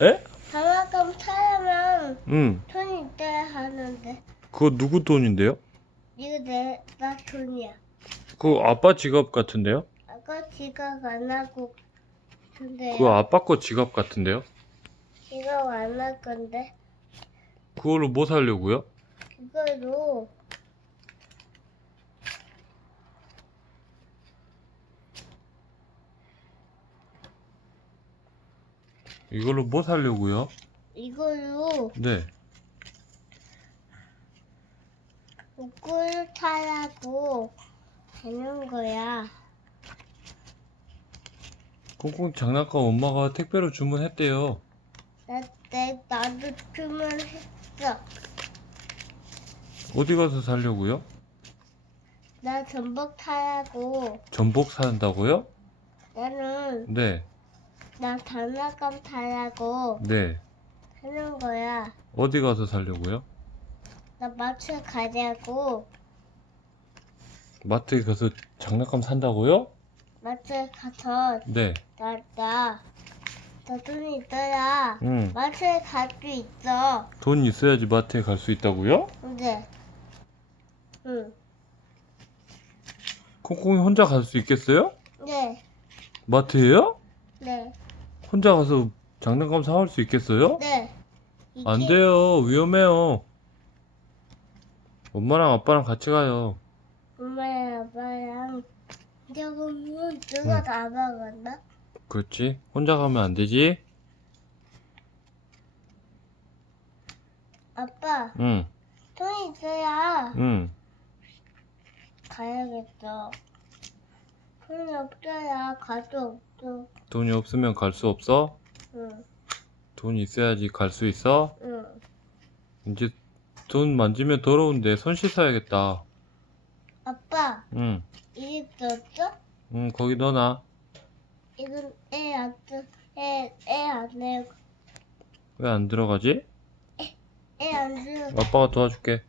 에? 장난감 사려면 응. 돈이 있어야 하는데 그거 누구 돈인데요? 이거 내 나 돈이야. 그거 아빠 지갑 같은데요? 아까 지각 안 하고 근데 그거 아빠 거 지갑 같은데요? 이거 안할 건데 그걸로 뭐 사려고요? 이걸로 이걸로 뭐 사려고요? 이걸로 네. 옷을 타라고 되는 거야. 콩콩 장난감 엄마가 택배로 주문했대요. 나, 내, 나도 주문했어. 어디 가서 사려고요? 나 전복 타라고. 전복 산다고요? 나는 네. 나 장난감 타라고 네. 하는 거야. 어디 가서 사려고요? 나 마트 가자고. 마트에 가서 장난감 산다고요? 마트 가서 네. 나, 나, 나 돈이 있어야 응. 마트에 갈 수 있어. 돈 있어야지 마트에 갈 수 있다고요? 근데, 응, 콩콩이 혼자 갈 수 있겠어요? 네, 마트에요? 네, 혼자 가서 장난감 사올 수 있겠어요? 네. 안 이게 돼요. 위험해요. 엄마랑 아빠랑 같이 가요. 엄마랑 아빠랑 저거는 누가 응. 다 먹었나? 그렇지? 혼자 가면 안 되지? 아빠, 응, 돈이 있어야 응. 가야겠어. 돈이 없어야 갈수 없어. 돈이 없으면 갈 수 없어? 응, 돈이 있어야지 갈 수 있어? 응. 이제 돈 만지면 더러운데 손 씻어야겠다. 아빠, 응, 이게 썼어? 응, 거기 넣어놔. 이건 애 안, 들- 애, 애안 내, 왜안 들어가지? 애안 들어. 아빠가 도와줄게.